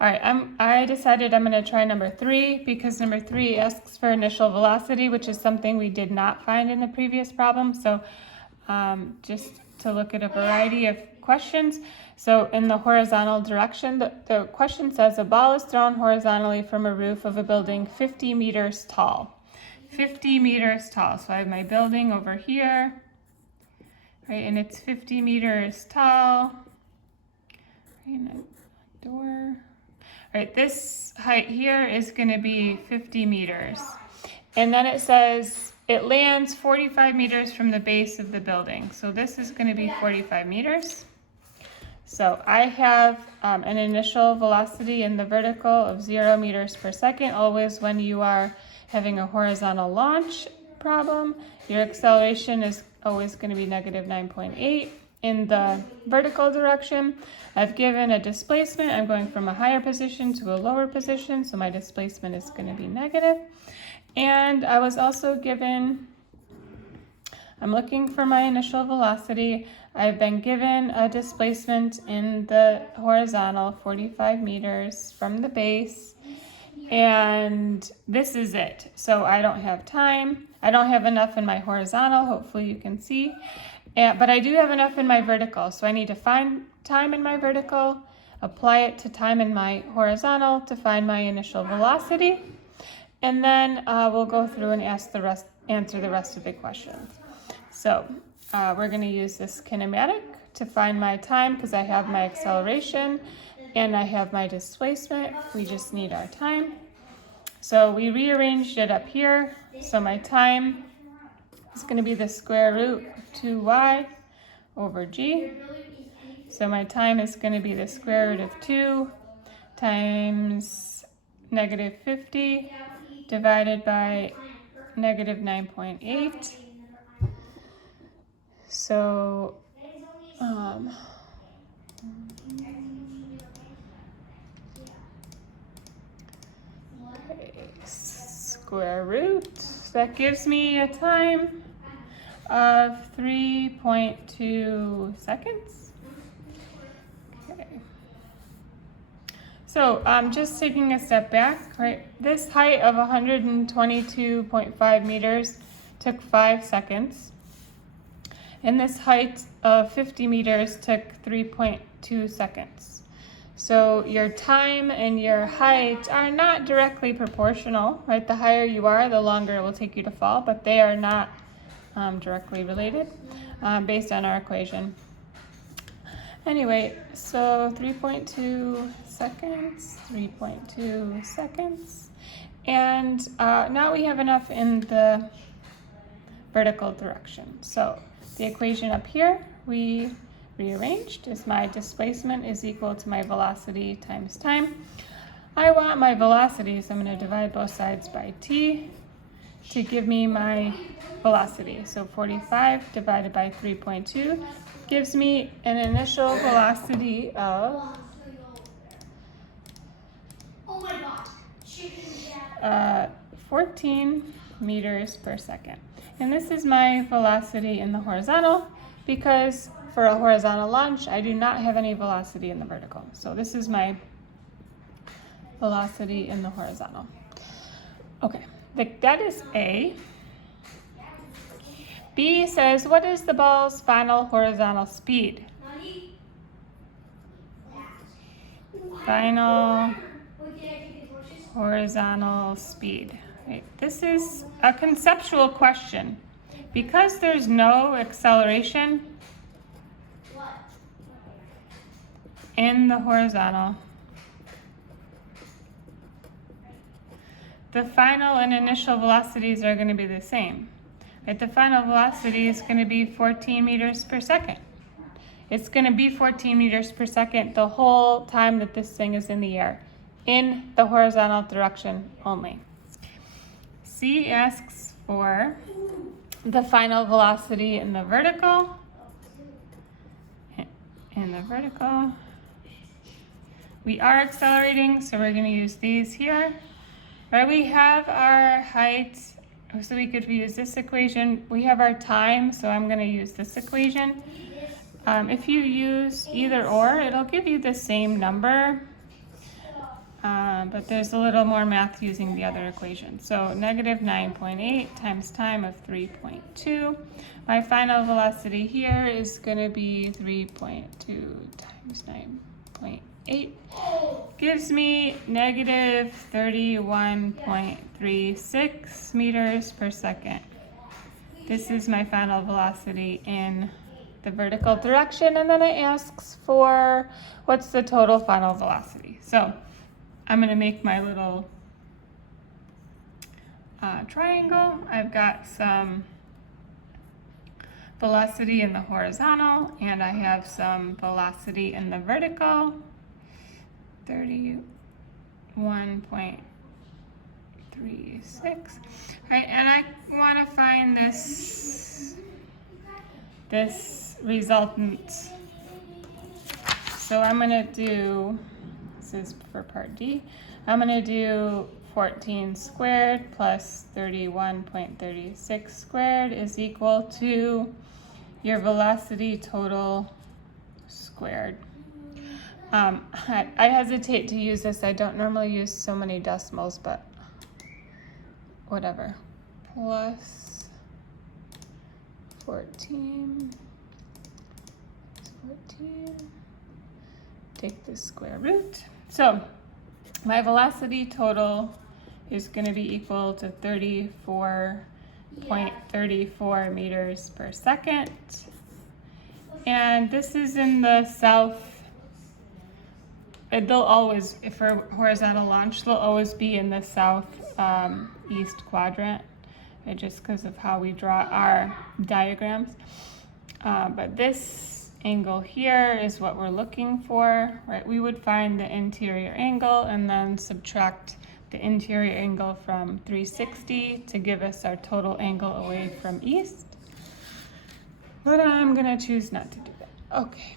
All right, I decided I'm going to try number 3 because number 3 asks for initial velocity, which is something we did not find in the previous problem. So just to look at a variety of questions. So in the horizontal direction, the question says a ball is thrown horizontally from a roof of a building 50 meters tall. 50 meters tall. So I have my building over here, right, and it's 50 meters tall. Right, and a door. All right, this height here is going to be 50 meters. And then it says it lands 45 meters from the base of the building. So this is going to be 45 meters. So I have an initial velocity in the vertical of 0 meters per second. Always when you are having a horizontal launch problem, your acceleration is always going to be negative 9.8. In the vertical direction, I've given a displacement. I'm going from a higher position to a lower position, so my displacement is going to be negative. And I was also given, I'm looking for my initial velocity. I've been given a displacement in the horizontal, 45 meters from the base. And this is it. So I don't have time. I don't have enough in my horizontal. Hopefully you can see. But I do have enough in my vertical, so I need to find time in my vertical, apply it to time in my horizontal to find my initial velocity, and then we'll go through and answer the rest of the questions. So we're going to use this kinematic to find my time because I have my acceleration and I have my displacement. We just need our time. So we rearranged it up here. So my time is going to be the square root of 2y over g. So my time is going to be the square root of 2 times negative 50 divided by negative 9.8. So square root, that gives me a time of 3.2 seconds. Okay. So just taking a step back, right? This height of 122.5 meters took 5 seconds. And this height of 50 meters took 3.2 seconds. So your time and your height are not directly proportional, right? The higher you are, the longer it will take you to fall, but they are not directly related based on our equation. Anyway, so 3.2 seconds, 3.2 seconds. And now we have enough in the vertical direction. So the equation up here, we rearranged is my displacement is equal to my velocity times time. I want my velocity, so I'm going to divide both sides by t to give me my velocity. So 45 divided by 3.2 gives me an initial velocity of 14 meters per second. And this is my velocity in the horizontal because for a horizontal launch, I do not have any velocity in the vertical. So this is my velocity in the horizontal. Okay, that is A. B says, what is the ball's final horizontal speed? Final horizontal speed. Right. This is a conceptual question. Because there's no acceleration in the horizontal, the final and initial velocities are going to be the same. Right? The final velocity is going to be 14 meters per second. It's going to be 14 meters per second the whole time that this thing is in the air, in the horizontal direction only. C asks for the final velocity in the vertical. In the vertical, we are accelerating, so we're going to use these here. Right, we have our height, so we could use this equation. We have our time, so I'm going to use this equation. If you use either or, it'll give you the same number. but there's a little more math using the other equation. So negative 9.8 times time of 3.2. My final velocity here is going to be 3.2 times 9.8. Gives me negative 31.36 meters per second. This is my final velocity in the vertical direction, and then it asks for what's the total final velocity. So I'm going to make my little triangle. I've got some velocity in the horizontal, and I have some velocity in the vertical. 31.36. Right, and I want to find this resultant. So I'm going to do, this is for part D, I'm going to do 14 squared plus 31.36 squared is equal to your velocity total squared. I hesitate to use this. I don't normally use so many decimals, but whatever. Plus 14, take the square root. So my velocity total is going to be equal to 34.34 meters per second. And this is in the south. They'll always, for horizontal launch, they'll always be in the south east quadrant, just because of how we draw our diagrams. But this angle here is what we're looking for, right? We would find the interior angle and then subtract the interior angle from 360 to give us our total angle away from east. But I'm gonna choose not to do that. Okay.